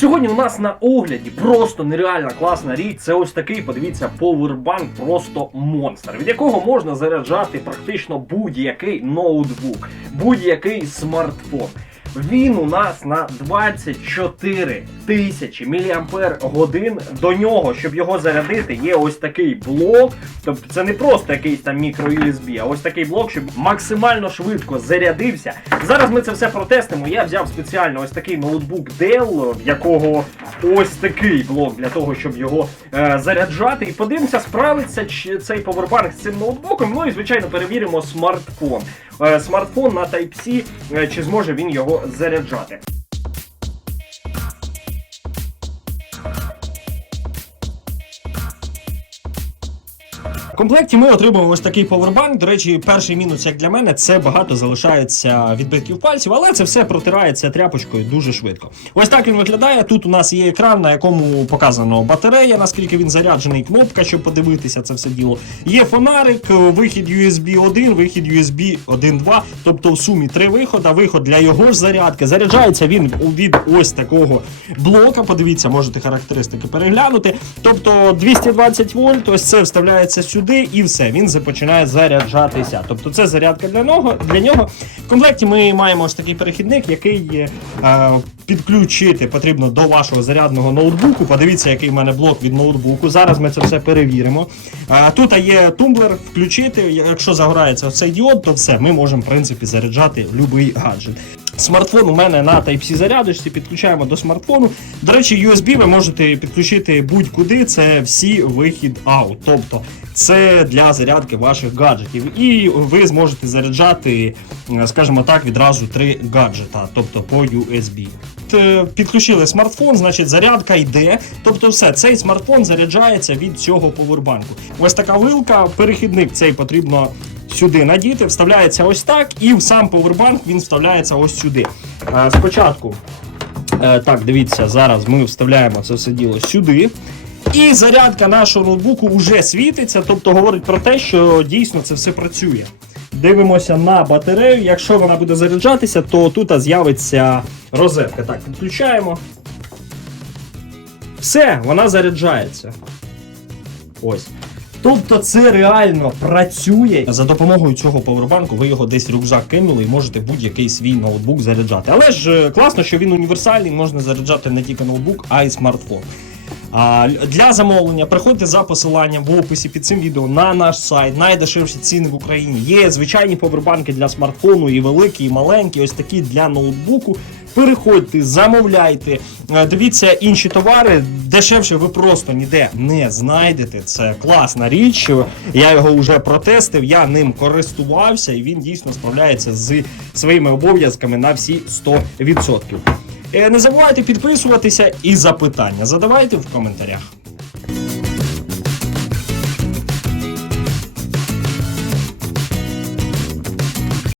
Сьогодні у нас на огляді просто нереально класна річ. Це ось такий, подивіться, повербанк, просто монстр, від якого можна заряджати практично будь-який ноутбук, будь-який смартфон. Він у нас на 24 тисячі міліампер годин. До нього, щоб його зарядити, є ось такий блок. Тобто це не просто якийсь там мікро USB, а ось такий блок, щоб максимально швидко зарядився. Зараз ми це все протестимо. Я взяв спеціально ось такий ноутбук Dell, в якого ось такий блок для того, щоб його е, заряджати. І подивимося, справиться цей повербанк з цим ноутбуком. Ну і звичайно перевіримо смартфон. Е, смартфон на Type-C, е, чи зможе він його заряджати. Комплекті ми отримуємо ось такий повербанк. До речі, перший мінус, як для мене, це багато залишається відбитків пальців, але це все протирається тряпочкою дуже швидко. Ось так він виглядає. Тут у нас є екран, на якому показано батарея, наскільки він заряджений, кнопка, щоб подивитися це все діло. Є фонарик, вихід USB 1, вихід USB 1.2, тобто в сумі три виходи. Виход для його ж зарядки. Заряджається він від ось такого блока. Подивіться, можете характеристики переглянути. Тобто 220 вольт, ось це вставляється сюди, і все, він за- починає заряджатися. Тобто це зарядка для нього. Для нього. В комплекті ми маємо ось такий перехідник, який е, підключити потрібно до вашого зарядного ноутбуку. Подивіться, який в мене блок від ноутбуку. Зараз ми це все перевіримо. Е, тут є тумблер, включити. Якщо загорається цей діод, то все, ми можемо в принципі заряджати будь-який гаджет. Смартфон у мене на Type-C зарядочці, підключаємо до смартфону. До речі, USB ви можете підключити будь-куди, це всі вихід аут. Тобто це для зарядки ваших гаджетів. І ви зможете заряджати, е, скажімо так, відразу три гаджета, тобто по USB. Е, Підключили смартфон, значить зарядка йде. Тобто, все, цей смартфон заряджається від цього повербанку. Ось така вилка, перехідник цей потрібно сюди надіти, вставляється ось так, і в сам повербанк він вставляється ось сюди. Е, Спочатку, е, так, дивіться, зараз ми вставляємо це все діло сюди. І зарядка нашого ноутбуку вже світиться, тобто говорить про те, що дійсно це все працює. Дивимося на батарею. Якщо вона буде заряджатися, то тут з'явиться розетка. Так, підключаємо. Все, вона заряджається. Ось. Тобто це реально працює. За допомогою цього повербанку ви його десь в рюкзак кинули і можете будь-який свій ноутбук заряджати. Але ж е, класно, що він універсальний, можна заряджати не тільки ноутбук, а й смартфон. А, для замовлення приходьте за посиланням в описі під цим відео на наш сайт. Найдешевші ціни в Україні. Є звичайні повербанки для смартфону, і великі, і маленькі, ось такі для ноутбуку. Переходьте, замовляйте, е, дивіться інші товари. Дешевше ви просто ніде не знайдете. Це класна річ. Я його вже протестив, я ним користувався, і він дійсно справляється з своїми обов'язками на всі 100%. Е, Не забувайте підписуватися і запитання задавайте в коментарях.